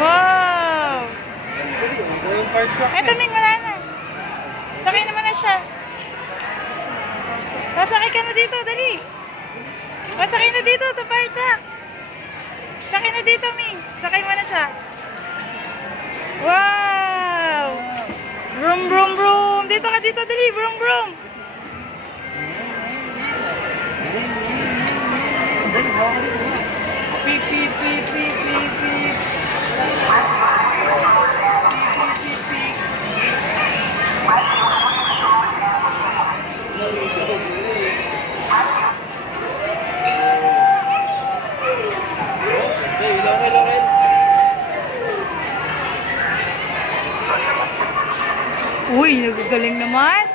Wow! Yung park truck. Eto, Ming, wala na. Sakay naman na siya. Pasakay ka na dito, dali. Pasakay na dito sa fire truck. Sakay na dito, Ming. Sakay mo na siya. Wow! Vroom, vroom, vroom. Dito ka dito, dali. Vroom, vroom. Beep, beep, beep, beep, beep, beep. Uy, nagagaling naman.